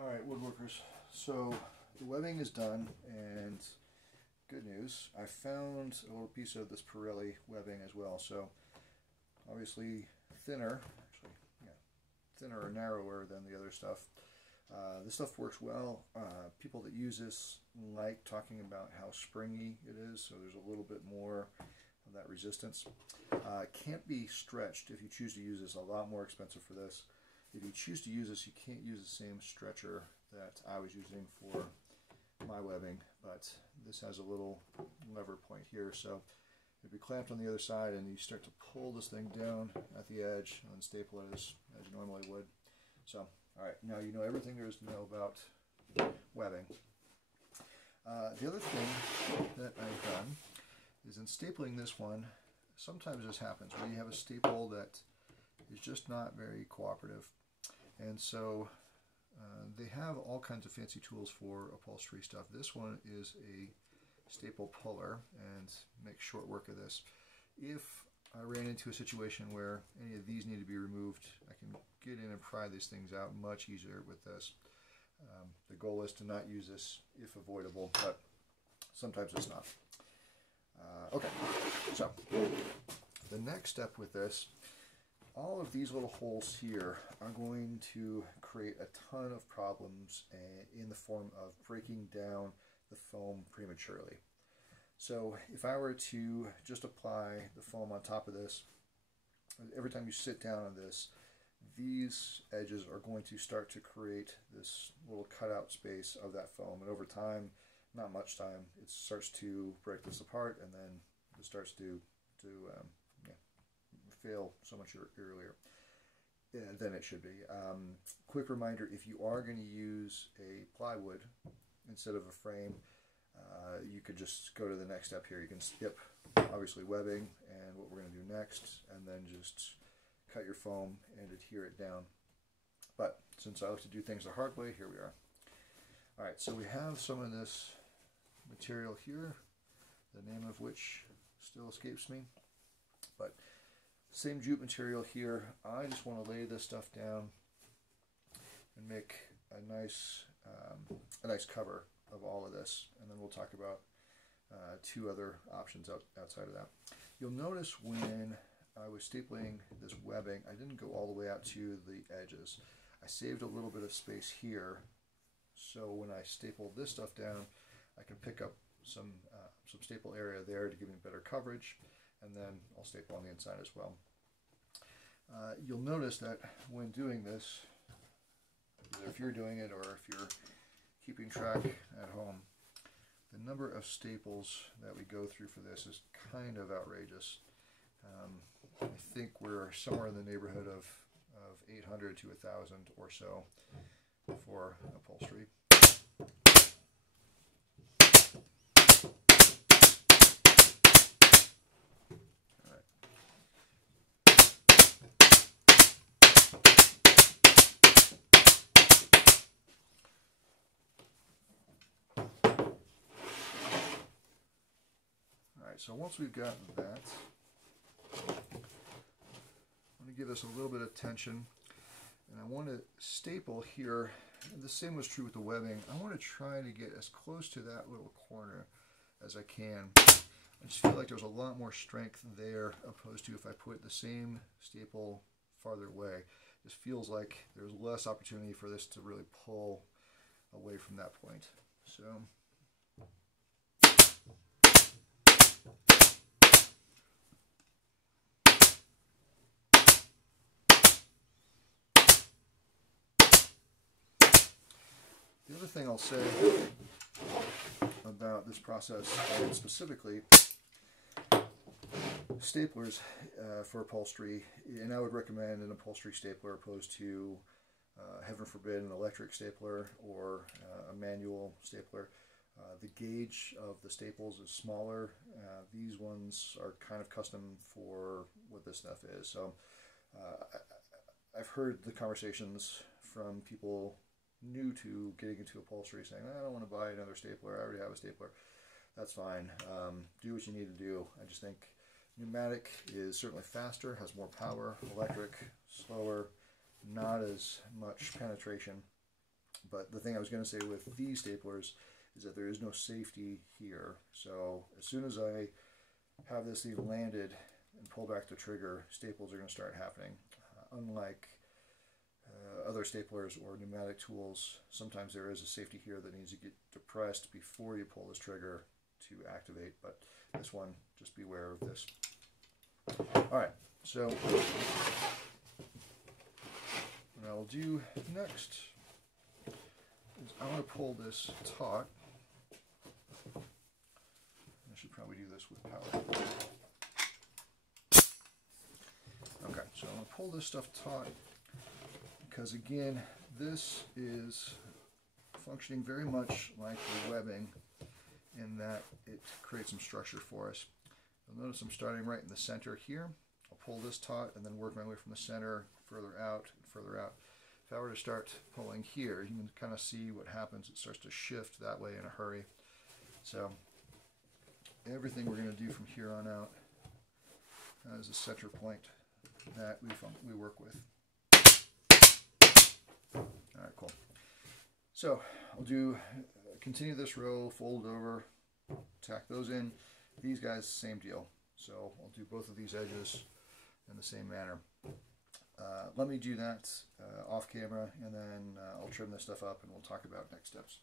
Alright, woodworkers, so the webbing is done, and good news, I found a little piece of this Pirelli webbing as well. So obviously thinner, thinner or narrower than the other stuff. This stuff works well. People that use this like talking about how springy it is, so there's a little bit more of that resistance. It can't be stretched if you choose to use this. A lot more expensive for this. If you choose to use this, you can't use the same stretcher that I was using for my webbing, but this has a little lever point here, so it'd be clamped on the other side, and you start to pull this thing down at the edge and then staple it as you normally would. So, alright, now you know everything there is to know about webbing. The other thing that I've done is in stapling this one, sometimes this happens where you have a staple that is just not very cooperative. And so they have all kinds of fancy tools for upholstery stuff. This one is a staple puller and makes short work of this. If I ran into a situation where any of these need to be removed, I can get in and pry these things out much easier with this. The goal is to not use this if avoidable, but sometimes it's not. Okay, so the next step with this, all of these little holes here are going to create a ton of problems in the form of breaking down the foam prematurely. So if I were to just apply the foam on top of this, every time you sit down on this, these edges are going to start to create this little cutout space of that foam, and over time, not much time, it starts to break this apart, and then it starts to fail so much earlier than it should be. Quick reminder, if you are going to use a plywood instead of a frame, you could just go to the next step here. You can skip, obviously, webbing and what we're going to do next, and then just cut your foam and adhere it down. But since I like to do things the hard way, here we are. Alright, so we have some of this material here, the name of which still escapes me, but same jute material here. I just want to lay this stuff down and make a nice cover of all of this, and then we'll talk about two other options outside of that. You'll notice when I was stapling this webbing, I didn't go all the way out to the edges. I saved a little bit of space here, so when I staple this stuff down, I can pick up some staple area there to give me better coverage, and then I'll staple on the inside as well. You'll notice that when doing this, either if you're doing it or if you're keeping track at home, the number of staples that we go through for this is kind of outrageous. I think we're somewhere in the neighborhood of 800 to 1,000 or so for upholstery. So once we've gotten that, I'm going to give this a little bit of tension, and I want to staple here. And the same was true with the webbing. I want to try to get as close to that little corner as I can. I just feel like there's a lot more strength there opposed to if I put the same staple farther away. It just feels like there's less opportunity for this to really pull away from that point. So the other thing I'll say about this process, and specifically staplers for upholstery, and I would recommend an upholstery stapler opposed to, heaven forbid, an electric stapler or a manual stapler. The gauge of the staples is smaller. These ones are kind of custom for what this stuff is. So I've heard the conversations from people new to getting into upholstery saying, I don't want to buy another stapler, I already have a stapler. That's fine. Do what you need to do. I just think pneumatic is certainly faster, has more power. Electric, slower, not as much penetration. But the thing I was going to say with these staplers is that there is no safety here. So as soon as I have this thing landed and pull back the trigger, staples are going to start happening. Unlike other staplers or pneumatic tools, sometimes there is a safety here that needs to get depressed before you pull this trigger to activate, but this one, just beware of this. Alright, so what I'll do next is I want to pull this taut. I should probably do this with power. Okay, so I'm going to pull this stuff taut because, again, this is functioning very much like the webbing in that it creates some structure for us. You'll notice I'm starting right in the center here. I'll pull this taut and then work my way from the center further out and further out. If I were to start pulling here, you can kind of see what happens. It starts to shift that way in a hurry. So everything we're going to do from here on out is a center point that we work with. All right, cool. So I'll continue this row, fold over, tack those in. These guys, same deal. So I'll do both of these edges in the same manner. Let me do that off camera, and then I'll trim this stuff up and we'll talk about next steps.